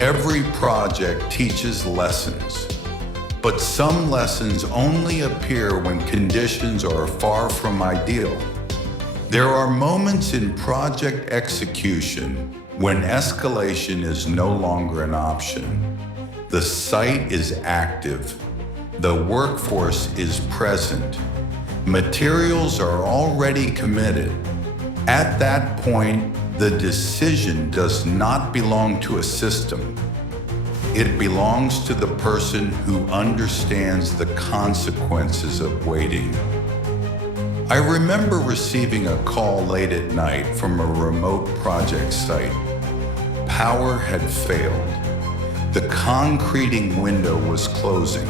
Every project teaches lessons, but some lessons only appear when conditions are far from ideal. There are moments in project execution when escalation is no longer an option. The site is active. The workforce is present. Materials are already committed. At that point, the decision does not belong to a system. It belongs to the person who understands the consequences of waiting. I remember receiving a call late at night from a remote project site. Power had failed. The concreting window was closing.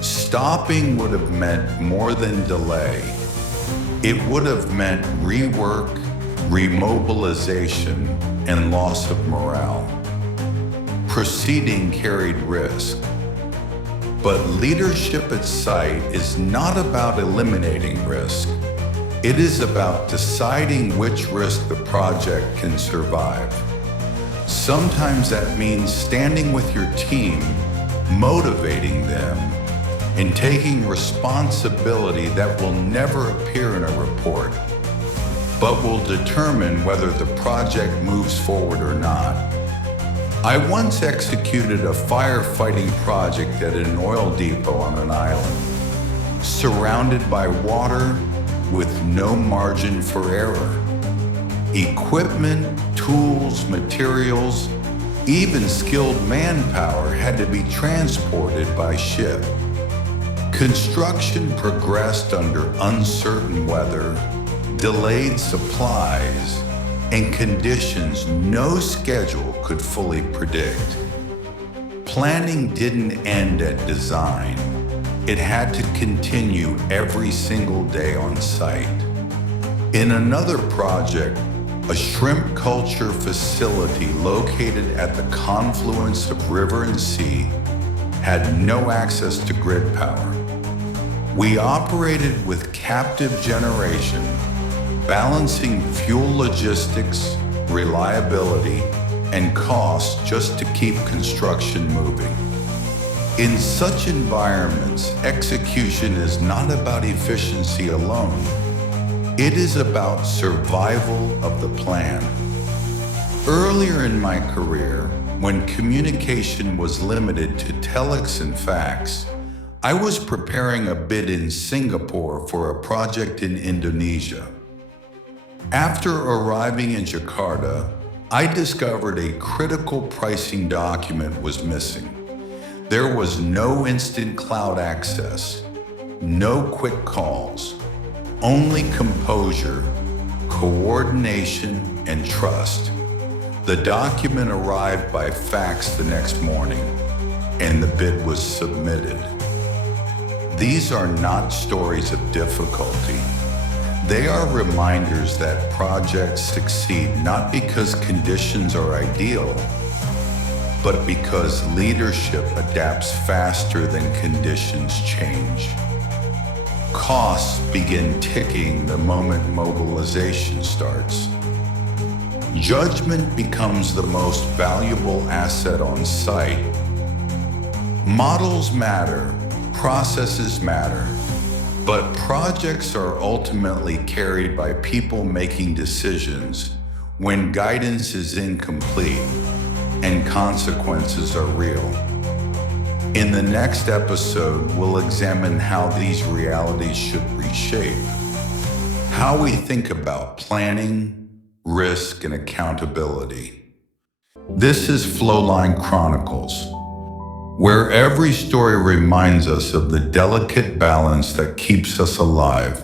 Stopping would have meant more than delay. It would have meant rework, remobilization, and loss of morale. Proceeding carried risk. But leadership at site is not about eliminating risk. It is about deciding which risk the project can survive. Sometimes that means standing with your team, motivating them, and taking responsibility that will never appear in a report, but will determine whether the project moves forward or not. I once executed a firefighting project at an oil depot on an island, surrounded by water with no margin for error. Equipment, tools, materials, even skilled manpower had to be transported by ship. Construction progressed under uncertain weather, delayed supplies, and conditions no schedule could fully predict. Planning didn't end at design. It had to continue every single day on site. In another project, a shrimp culture facility located at the confluence of river and sea had no access to grid power. We operated with captive generation, balancing fuel logistics, reliability, and cost just to keep construction moving. In such environments, execution is not about efficiency alone. It is about survival of the plan. Earlier in my career, when communication was limited to telex and fax, I was preparing a bid in Singapore for a project in Indonesia. After arriving in Jakarta, I discovered a critical pricing document was missing. There was no instant cloud access, no quick calls, only composure, coordination, and trust. The document arrived by fax the next morning, and the bid was submitted. These are not stories of difficulty. They are reminders that projects succeed not because conditions are ideal, but because leadership adapts faster than conditions change. Costs begin ticking the moment mobilization starts. Judgment becomes the most valuable asset on site. Models matter, processes matter, but projects are ultimately carried by people making decisions when guidance is incomplete and consequences are real. In the next episode, we'll examine how these realities should reshape how we think about planning, risk, and accountability. This is Flowline Chronicles, where every story reminds us of the delicate balance that keeps us alive.